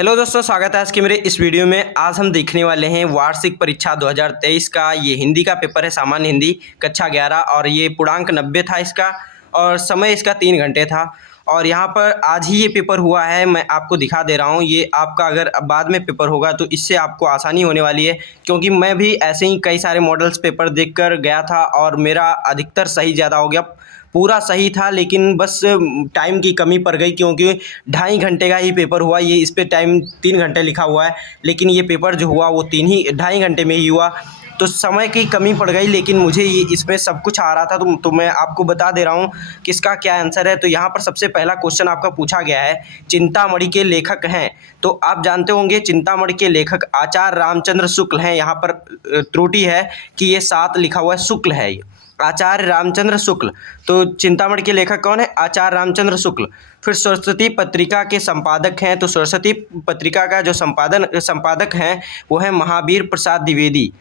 Hello दोस्तों, स्वागत है आज के मेरे इस वीडियो में। आज हम देखने वाले हैं वार्षिक परीक्षा 2023 का। ये हिंदी का पेपर है, सामान्य हिंदी कक्षा 11, और ये पूर्णांक 90 था इसका, और समय इसका 3 घंटे था। और यहाँ पर आज ही ये पेपर हुआ है, मैं आपको दिखा दे रहा हूँ। ये आपका अगर बाद में पेपर होगा तो इससे आपको आसानी होने वाली है, क्योंकि मैं भी ऐसे ही कई सारे मॉडल्स पेपर देखकर गया था और मेरा अधिकतर सही ज़्यादा हो गया। पूरा सही था, लेकिन बस टाइम की कमी पड़ गई, क्योंकि 2.5 घंटे का ही पेपर हुआ। ये इस पे टाइम 3 घंटे लिखा हुआ है, लेकिन ये पेपर जो हुआ वो 2.5 घंटे में ही हुआ। तो समय की कमी पड़ गई, लेकिन मुझे ये इसमें सब कुछ आ रहा था, तो मैं आपको बता दे रहा हूँ कि इसका क्या आंसर है। तो यहाँ पर सबसे पहला क्वेश्चन आपका पूछा गया है, चिंतामणि के लेखक हैं। तो आप जानते होंगे चिंतामणि के लेखक आचार्य रामचंद्र शुक्ल हैं। यहाँ पर त्रुटि है कि ये 7 लिखा हुआ है, शुक्ल है ये, आचार्य रामचंद्र शुक्ल। तो चिंतामणि के लेखक कौन है? आचार्य रामचंद्र शुक्ल। फिर सरस्वती पत्रिका के संपादक हैं, तो सरस्वती पत्रिका का जो संपादक हैं वो है महावीर प्रसाद द्विवेदी।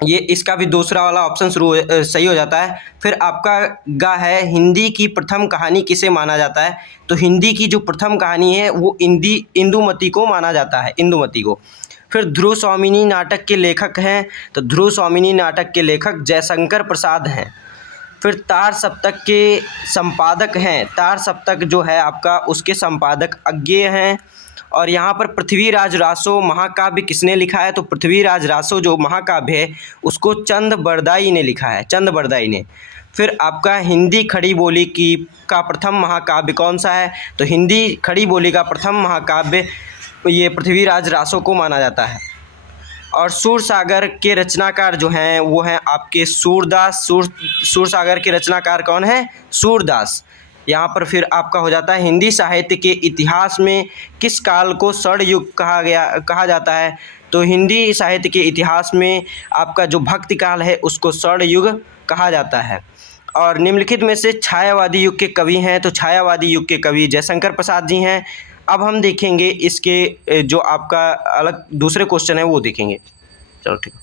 ये इसका भी दूसरा वाला ऑप्शन सही हो जाता है। फिर आपका गा है, हिंदी की प्रथम कहानी किसे माना जाता है? तो हिंदी की जो प्रथम कहानी है वो इंदुमती को माना जाता है, इंदुमती को। फिर ध्रुव स्वामिनी नाटक के लेखक हैं, तो ध्रुव स्वामिनी नाटक के लेखक जयशंकर प्रसाद हैं। फिर तार सप्तक के संपादक हैं, तार सप्तक जो है आपका उसके संपादक अज्ञेय हैं। और यहाँ पर पृथ्वीराज रासो महाकाव्य किसने लिखा है? तो पृथ्वीराज रासो जो महाकाव्य है उसको चंद बरदाई ने लिखा है, चंद बरदाई ने। फिर आपका हिंदी खड़ी बोली का प्रथम महाकाव्य कौन सा है? तो हिंदी खड़ी बोली का प्रथम महाकाव्य ये पृथ्वीराज रासो को माना जाता है। और सूरसागर के रचनाकार जो हैं वो हैं आपके सूरदास। सूरसागर के रचनाकार कौन है? सूरदास। यहाँ पर फिर आपका हो जाता है, हिंदी साहित्य के इतिहास में किस काल को स्वर्ण युग कहा जाता है? तो हिंदी साहित्य के इतिहास में आपका जो भक्ति काल है उसको स्वर्ण युग कहा जाता है। और निम्नलिखित में से छायावादी युग के कवि हैं, तो छायावादी युग के कवि जयशंकर प्रसाद जी हैं। अब हम देखेंगे इसके जो आपका अलग दूसरे क्वेश्चन है वो देखेंगे। चलो ठीक है,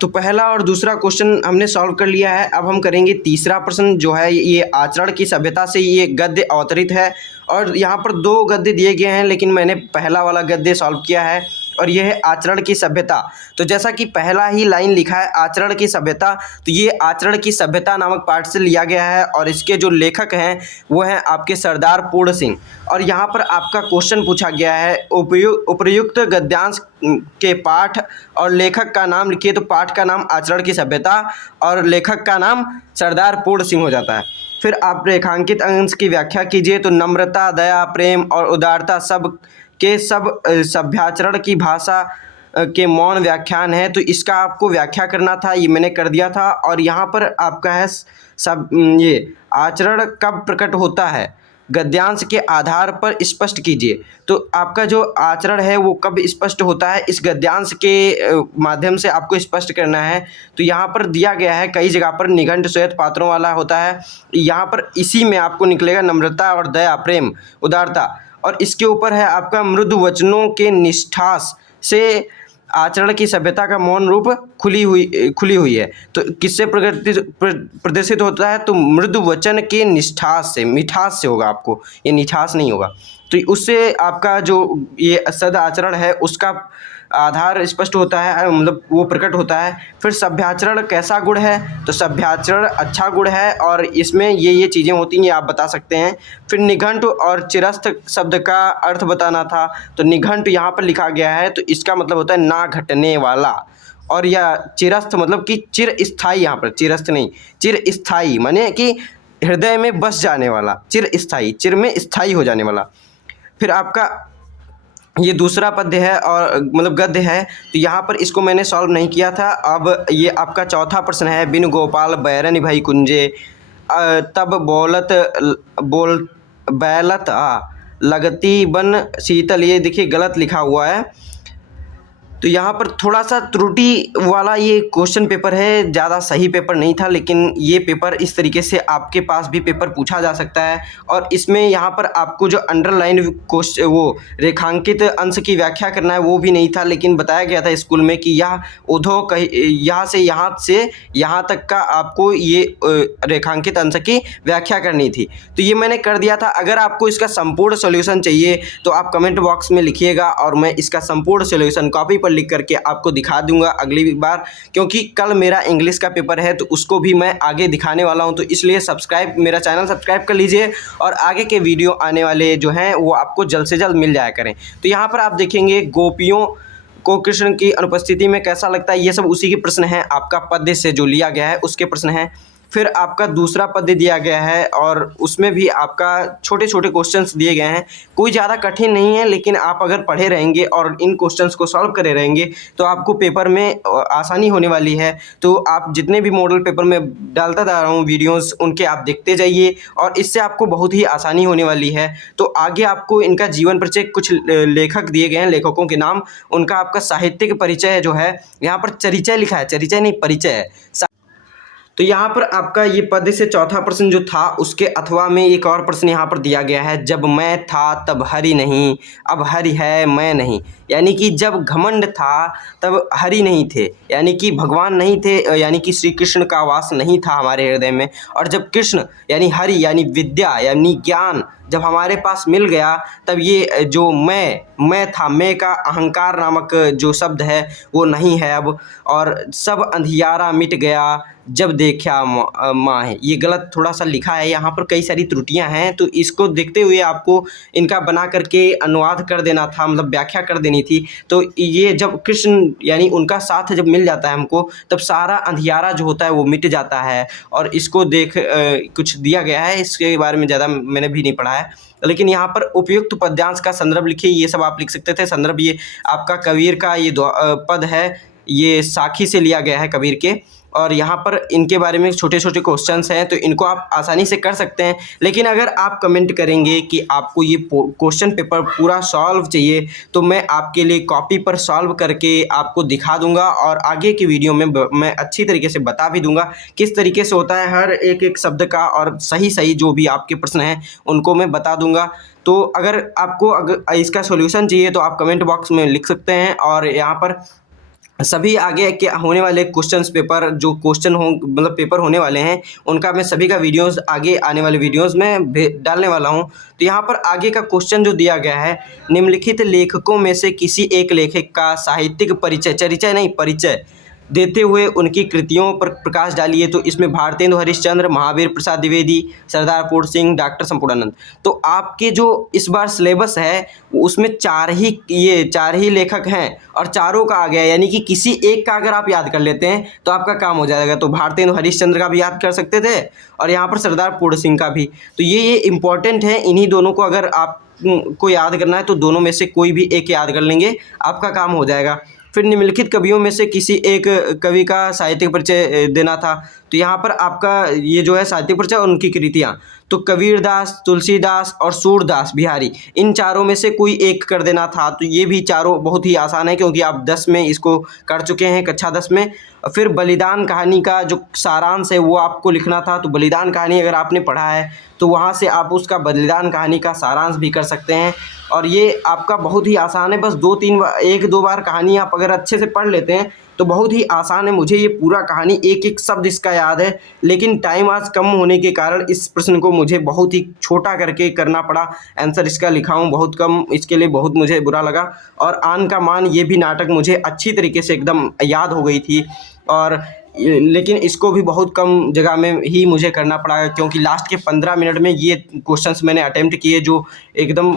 तो पहला और दूसरा क्वेश्चन हमने सॉल्व कर लिया है। अब हम करेंगे तीसरा प्रश्न, जो है ये आचरण की सभ्यता से ये गद्य अवतरित है। और यहाँ पर 2 गद्य दिए गए हैं, लेकिन मैंने पहला वाला गद्य सॉल्व किया है, और ये है आचरण की सभ्यता। तो जैसा कि पहला ही लाइन लिखा है आचरण की सभ्यता, तो ये आचरण की सभ्यता नामक पाठ से लिया गया है, और इसके जो लेखक हैं वो हैं आपके सरदार पूर्ण सिंह। और यहाँ पर आपका क्वेश्चन पूछा गया है, उपर्युक्त गद्यांश के पाठ और लेखक का नाम लिखिए। तो पाठ का नाम आचरण की सभ्यता और लेखक का नाम सरदार पूर्ण सिंह हो जाता है। फिर आप रेखांकित अंश की व्याख्या कीजिए। तो नम्रता, दया, प्रेम और उदारता सब सभ्याचरण की भाषा के मौन व्याख्यान है। तो इसका आपको व्याख्या करना था, ये मैंने कर दिया था। और यहाँ पर आपका है ये आचरण कब प्रकट होता है, गद्यांश के आधार पर स्पष्ट कीजिए। तो आपका जो आचरण है वो कब स्पष्ट होता है, इस गद्यांश के माध्यम से आपको स्पष्ट करना है। तो यहाँ पर दिया गया है कई जगह पर निघंट श्वेत पात्रों वाला होता है, यहाँ पर इसी में आपको निकलेगा नम्रता और दया, प्रेम, उदारता। और इसके ऊपर है आपका मृदु वचनों के निष्ठास से आचरण की सभ्यता का मौन रूप खुली हुई है। तो किससे प्रदर्शित होता है? तो मृदु वचन के निष्ठास से, मिठास से होगा, आपको ये निठास नहीं होगा। तो उससे आपका जो ये सद आचरण है उसका आधार स्पष्ट होता है, मतलब वो प्रकट होता है। फिर सभ्याचरण कैसा गुण है? तो सभ्याचरण अच्छा गुण है, और इसमें ये चीज़ें होती हैं, ये आप बता सकते हैं। फिर निघंट और चिरस्थ शब्द का अर्थ बताना था। तो निघंट यहाँ पर लिखा गया है, तो इसका मतलब होता है ना घटने वाला। और या चिरस्थ मतलब कि चिर स्थायी, यहाँ पर चिरस्थ नहीं, चिर स्थायी माने कि हृदय में बस जाने वाला, चिर स्थायी, चिर में स्थायी हो जाने वाला। फिर आपका ये दूसरा पद्य है और मतलब गद्य है, तो यहाँ पर इसको मैंने सॉल्व नहीं किया था। अब ये आपका चौथा प्रश्न है, बिन गोपाल बैरन भई कुंजे तब बोल बैलत लगती बन शीतल। ये देखिए गलत लिखा हुआ है, तो यहाँ पर थोड़ा सा त्रुटि वाला ये क्वेश्चन पेपर है, ज़्यादा सही पेपर नहीं था, लेकिन ये पेपर इस तरीके से आपके पास भी पेपर पूछा जा सकता है। और इसमें यहाँ पर आपको जो अंडरलाइन क्वेश्चन वो रेखांकित अंश की व्याख्या करना है वो भी नहीं था, लेकिन बताया गया था स्कूल में कि यह उधो यहाँ से यहाँ तक का आपको ये रेखांकित अंश की व्याख्या करनी थी। तो ये मैंने कर दिया था। अगर आपको इसका संपूर्ण सॉल्यूशन चाहिए तो आप कमेंट बॉक्स में लिखिएगा और मैं इसका संपूर्ण सॉल्यूशन कॉपी पर लिख करके आपको दिखा दूंगा अगली बार, क्योंकि कल मेरा इंग्लिश का पेपर है तो उसको भी मैं आगे दिखाने वाला हूं। तो इसलिए मेरा चैनल सब्सक्राइब कर लीजिए और आगे के वीडियो आने वाले जो हैं वो आपको जल्द से जल्द मिल जाया करें। तो यहाँ पर आप देखेंगे गोपियों को कृष्ण की अनुपस्थिति में कैसा लगता है, ये सब उसी के प्रश्न हैं। आपका पद्य से जो लिया गया है उसके प्रश्न हैं। फिर आपका दूसरा पद्य दिया गया है और उसमें भी आपका छोटे छोटे क्वेश्चंस दिए गए हैं, कोई ज़्यादा कठिन नहीं है, लेकिन आप अगर पढ़े रहेंगे और इन क्वेश्चंस को सॉल्व करे रहेंगे तो आपको पेपर में आसानी होने वाली है। तो आप जितने भी मॉडल पेपर में डालता जा रहा हूँ वीडियोज़, उनके आप देखते जाइए और इससे आपको बहुत ही आसानी होने वाली है। तो आगे आपको इनका जीवन परिचय, कुछ लेखक दिए गए हैं, लेखकों के नाम, उनका आपका साहित्यिक परिचय जो है, यहाँ पर चरिचय लिखा है, चरिचय नहीं परिचय है। तो यहाँ पर आपका ये पद्य से चौथा प्रश्न जो था उसके अथवा में एक और प्रश्न यहाँ पर दिया गया है, जब मैं था तब हरि नहीं, अब हरि है मैं नहीं। यानी कि जब घमंड था तब हरि नहीं थे, यानी कि भगवान नहीं थे, यानी कि श्री कृष्ण का वास नहीं था हमारे हृदय में। और जब कृष्ण यानी हरि यानी विद्या यानी ज्ञान जब हमारे पास मिल गया, तब ये जो मैं था, मैं का अहंकार नामक जो शब्द है वो नहीं है अब। और सब अंधियारा मिट गया जब देखा माँ है, ये गलत थोड़ा सा लिखा है, यहाँ पर कई सारी त्रुटियां हैं। तो इसको देखते हुए आपको इनका बना करके अनुवाद कर देना था, मतलब व्याख्या कर देनी थी। तो ये जब कृष्ण यानी उनका साथ जब मिल जाता है हमको, तब सारा अंधियारा जो होता है वो मिट जाता है। और इसको देख कुछ दिया गया है, इसके बारे में ज़्यादा मैंने भी नहीं पढ़ा है, लेकिन यहाँ पर उपयुक्त पद्यांश का संदर्भ लिखिए, ये सब आप लिख सकते थे। संदर्भ ये आपका कबीर का ये पद है, ये साखी से लिया गया है कबीर के। और यहाँ पर इनके बारे में छोटे छोटे क्वेश्चंस हैं, तो इनको आप आसानी से कर सकते हैं। लेकिन अगर आप कमेंट करेंगे कि आपको ये क्वेश्चन पेपर पूरा सॉल्व चाहिए, तो मैं आपके लिए कॉपी पर सॉल्व करके आपको दिखा दूंगा और आगे की वीडियो में मैं अच्छी तरीके से बता भी दूंगा किस तरीके से होता है हर एक एक शब्द का, और सही सही जो भी आपके प्रश्न हैं उनको मैं बता दूंगा। तो अगर आपको अगर इसका सॉल्यूशन चाहिए तो आप कमेंट बॉक्स में लिख सकते हैं। और यहाँ पर सभी आगे के होने वाले क्वेश्चंस पेपर जो क्वेश्चन हो मतलब पेपर होने वाले हैं, उनका मैं सभी का वीडियोस आगे आने वाले वीडियोस में डालने वाला हूं। तो यहाँ पर आगे का क्वेश्चन जो दिया गया है, निम्नलिखित लेखकों में से किसी एक लेखक का साहित्यिक परिचय, चरिचय नहीं परिचय देते हुए उनकी कृतियों पर प्रकाश डालिए। तो इसमें भारतेंदु हरिश्चंद्र, महावीर प्रसाद द्विवेदी, सरदार पूर्ण सिंह, डॉक्टर संपूर्णानंद। तो आपके जो इस बार सिलेबस है उसमें चार ही लेखक हैं और चारों का आ गया, यानी कि किसी एक का अगर आप याद कर लेते हैं तो आपका काम हो जाएगा। तो भारतेंदु हरिश्चंद्र का भी याद कर सकते थे और यहाँ पर सरदार पूर्ण सिंह का भी। तो ये इम्पॉर्टेंट है, इन्हीं दोनों को अगर आप को याद करना है तो दोनों में से कोई भी एक याद कर लेंगे, आपका काम हो जाएगा। फिर निम्नलिखित कवियों में से किसी एक कवि का साहित्यिक परिचय देना था। तो यहाँ पर आपका ये जो है साहित्यिक परिचय और उनकी कृतियाँ, तो कबीरदास, तुलसीदास और सूरदास बिहारी, इन चारों में से कोई एक कर देना था। तो ये भी चारों बहुत ही आसान है क्योंकि आप 10 में इसको कर चुके हैं, कक्षा 10 में। फिर बलिदान कहानी का जो सारांश है वो आपको लिखना था। तो बलिदान कहानी अगर आपने पढ़ा है तो वहाँ से आप उसका बलिदान कहानी का सारांश भी कर सकते हैं। और ये आपका बहुत ही आसान है, बस 1-2 बार कहानी आप अगर अच्छे से पढ़ लेते हैं तो बहुत ही आसान है। मुझे ये पूरा कहानी एक एक शब्द इसका याद है, लेकिन टाइम आज कम होने के कारण इस प्रश्न को मुझे बहुत ही छोटा करके करना पड़ा। आंसर इसका लिखा हूँ बहुत कम, इसके लिए बहुत मुझे बुरा लगा। और आन का मान ये भी नाटक मुझे अच्छी तरीके से एकदम याद हो गई थी, और लेकिन इसको भी बहुत कम जगह में ही मुझे करना पड़ा क्योंकि लास्ट के 15 मिनट में ये क्वेश्चंस मैंने अटेम्प्ट किए जो एकदम।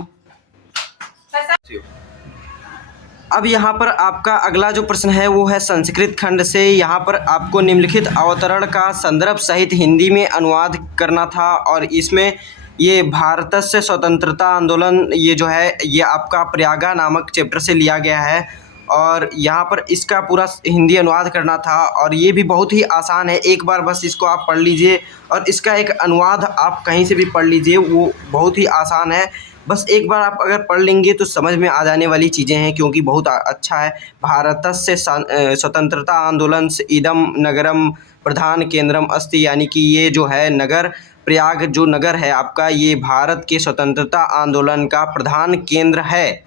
अब यहाँ पर आपका अगला जो प्रश्न है वो है संस्कृत खंड से। यहाँ पर आपको निम्नलिखित अवतरण का संदर्भ सहित हिंदी में अनुवाद करना था और इसमें ये भारत से स्वतंत्रता आंदोलन ये जो है ये आपका प्रयागा नामक चैप्टर से लिया गया है और यहाँ पर इसका पूरा हिंदी अनुवाद करना था। और ये भी बहुत ही आसान है, एक बार बस इसको आप पढ़ लीजिए और इसका एक अनुवाद आप कहीं से भी पढ़ लीजिए, वो बहुत ही आसान है। बस एक बार आप अगर पढ़ लेंगे तो समझ में आ जाने वाली चीज़ें हैं, क्योंकि बहुत अच्छा है। भारतस्य स्वतंत्रता आंदोलन से इदम नगरम प्रधान केंद्रम अस्ति, यानी कि ये जो है नगर, प्रयाग जो नगर है आपका, ये भारत के स्वतंत्रता आंदोलन का प्रधान केंद्र है।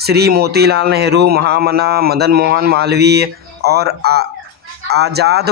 श्री मोतीलाल नेहरू, महामना मदन मोहन मालवीय और आज़ाद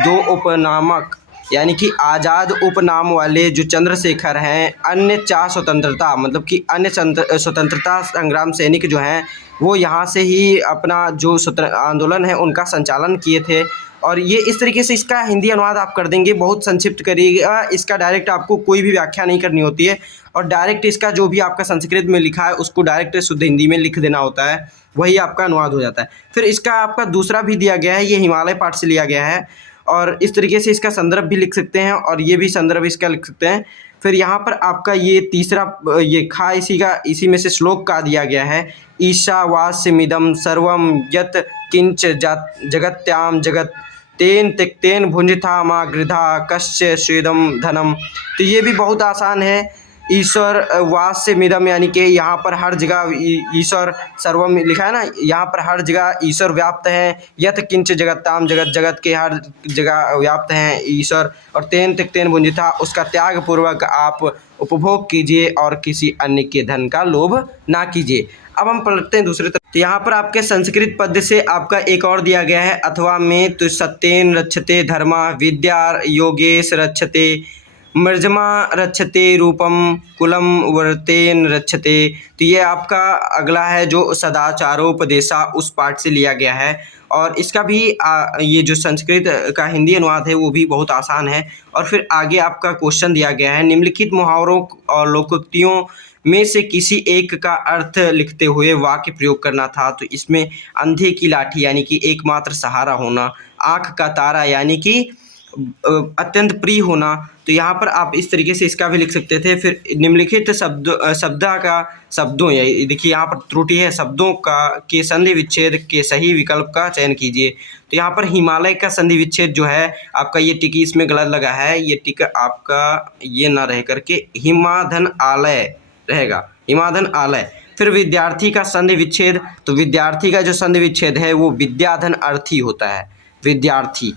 दो उपनामक, यानी कि आज़ाद उपनाम वाले जो चंद्रशेखर हैं, अन्य 4 स्वतंत्रता मतलब कि अन्य स्वतंत्रता संग्राम सैनिक जो हैं वो यहाँ से ही अपना जो आंदोलन है उनका संचालन किए थे। और ये इस तरीके से इसका हिंदी अनुवाद आप कर देंगे, बहुत संक्षिप्त करिएगा। इसका डायरेक्ट आपको कोई भी व्याख्या नहीं करनी होती है, और डायरेक्ट इसका जो भी आपका संस्कृत में लिखा है उसको डायरेक्ट शुद्ध हिंदी में लिख देना होता है, वही आपका अनुवाद हो जाता है। फिर इसका आपका दूसरा भी दिया गया है, ये हिमालय पाठ से लिया गया है, और इस तरीके से इसका संदर्भ भी लिख सकते हैं, और ये भी संदर्भ इसका लिख सकते हैं। फिर यहाँ पर आपका ये तीसरा ये खा इसी में से श्लोक का दिया गया है, ईशावास्यमिदं सर्वं यत् किंच जगत्याम जगत तेन त्यक्तेन भुंजिथा मा गृधा कस्य स्वेदम धनम। तो ये भी बहुत आसान है। ईश्वर वास्यमिदम, यानी कि यहाँ पर हर जगह ईश्वर सर्वम लिखा है ना, यहाँ पर हर जगह ईश्वर व्याप्त है। यत किंच जगत्ताम जगत, जगत के हर जगह व्याप्त हैं ईश्वर। और तेन त्यक्तेन भुंजिथा, उसका त्याग पूर्वक आप उपभोग कीजिए और किसी अन्य के धन का लोभ ना कीजिए। अब हम पढ़ते हैं दूसरे तरफ। तो यहाँ पर आपके संस्कृत पद्य से आपका एक और दिया गया है, अथवा में तो सत्येन रक्षते धर्मा विद्या योगेश रक्षते मृजमा रक्षते रूपम कुलम वर्तेन रक्षते। तो ये आपका अगला है जो सदाचारोपदेशा, उस पाठ से लिया गया है। और इसका भी ये जो संस्कृत का हिंदी अनुवाद है वो भी बहुत आसान है। और फिर आगे आपका क्वेश्चन दिया गया है, निम्नलिखित मुहावरों और लोकोक्तियों में से किसी एक का अर्थ लिखते हुए वाक्य प्रयोग करना था। तो इसमें अंधे की लाठी यानी कि एकमात्र सहारा होना, आँख का तारा यानी कि अत्यंत प्रिय होना। तो यहाँ पर आप इस तरीके से इसका भी लिख सकते थे। फिर निम्नलिखित शब्दों ये देखिए यहाँ पर त्रुटि है, शब्दों का के संधि विच्छेद के सही विकल्प का चयन कीजिए। तो यहाँ पर हिमालय का संधि विच्छेद जो है आपका, ये टिक इसमें गलत लगा है, ये टिक आपका ये ना रह करके हिमाधन आलय रहेगा, हिमाधन आलय। फिर विद्यार्थी का संधि विच्छेद, तो विद्यार्थी का जो संधि विच्छेद है वो विद्याधन अर्थी होता है, विद्यार्थी।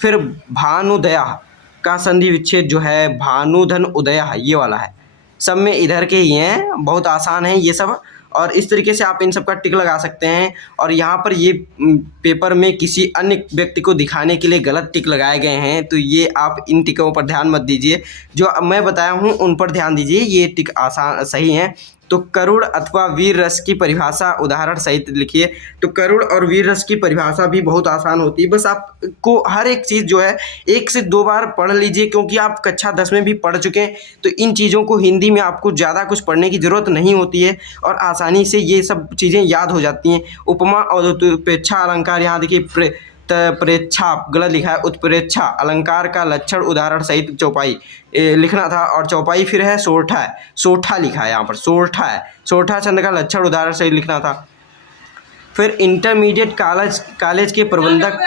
फिर भानुदया का संधि विच्छेद जो है भानुधन उदया, ये वाला है। सब में इधर के ही हैं, बहुत आसान है ये सब। और इस तरीके से आप इन सब का टिक लगा सकते हैं। और यहाँ पर ये पेपर में किसी अन्य व्यक्ति को दिखाने के लिए गलत टिक लगाए गए हैं, तो ये आप इन टिकों पर ध्यान मत दीजिए, जो मैं बताया हूँ उन पर ध्यान दीजिए, ये टिक आसान सही हैं। तो करुण अथवा वीर रस की परिभाषा उदाहरण सहित लिखिए। तो करुण और वीर रस की परिभाषा भी बहुत आसान होती है, बस आपको हर एक चीज़ जो है 1 से 2 बार पढ़ लीजिए, क्योंकि आप कक्षा 10 में भी पढ़ चुके हैं। तो इन चीज़ों को हिंदी में आपको ज़्यादा कुछ पढ़ने की ज़रूरत नहीं होती है, और आसानी से ये सब चीज़ें याद हो जाती हैं। उपमा और उत्प्रेक्षा अलंकार, यहाँ देखिए प्रेक्षा गलत लिखा है, उत्प्रेक्षा अलंकार का लक्षण उदाहरण सहित चौपाई लिखना था। और चौपाई फिर है सोरठा है, सोठा लिखा है यहाँ पर, सोरठा है, सोरठा छंद का लक्षण उदाहरण सहित लिखना था। फिर इंटरमीडिएट कॉलेज के प्रबंधक,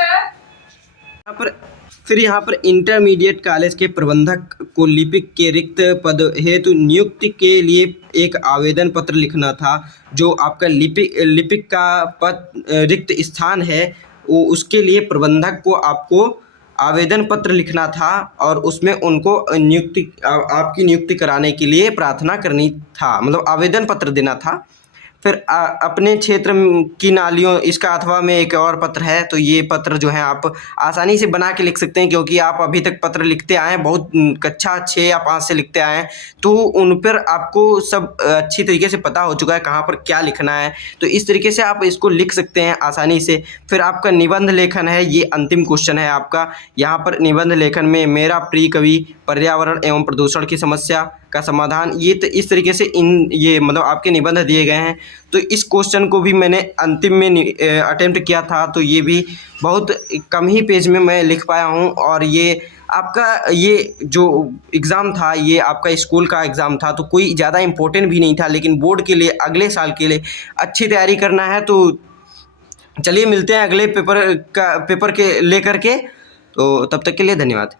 यहाँ पर इंटरमीडिएट कॉलेज के प्रबंधक को लिपिक के रिक्त पद हेतु नियुक्ति के लिए एक आवेदन पत्र लिखना था। जो आपका लिपिक का पद रिक्त स्थान है वो, उसके लिए प्रबंधक को आपको आवेदन पत्र लिखना था, और उसमें उनको आपकी नियुक्ति कराने के लिए प्रार्थना करनी था, मतलब आवेदन पत्र देना था। फिर अपने क्षेत्र की नालियों, इसका अथवा में एक और पत्र है। तो ये पत्र जो है आप आसानी से बना के लिख सकते हैं, क्योंकि आप अभी तक पत्र लिखते आए हैं, बहुत कक्षा 6 या 5 से लिखते आए हैं, तो उन पर आपको सब अच्छी तरीके से पता हो चुका है कहाँ पर क्या लिखना है। तो इस तरीके से आप इसको लिख सकते हैं आसानी से। फिर आपका निबंध लेखन है, ये अंतिम क्वेश्चन है आपका। यहाँ पर निबंध लेखन में मेरा प्रिय कवि पर्यावरण एवं प्रदूषण की समस्या का समाधान, ये तो इस तरीके से ये मतलब आपके निबंध दिए गए हैं। तो इस क्वेश्चन को भी मैंने अंतिम में अटेम्प्ट किया था, तो ये भी बहुत कम ही पेज में मैं लिख पाया हूँ। और ये आपका ये जो एग्ज़ाम था ये आपका स्कूल का एग्ज़ाम था, तो कोई ज़्यादा इम्पोर्टेंट भी नहीं था, लेकिन बोर्ड के लिए अगले साल के लिए अच्छी तैयारी करना है। तो चलिए मिलते हैं अगले पेपर के लेकर के, तो तब तक के लिए धन्यवाद।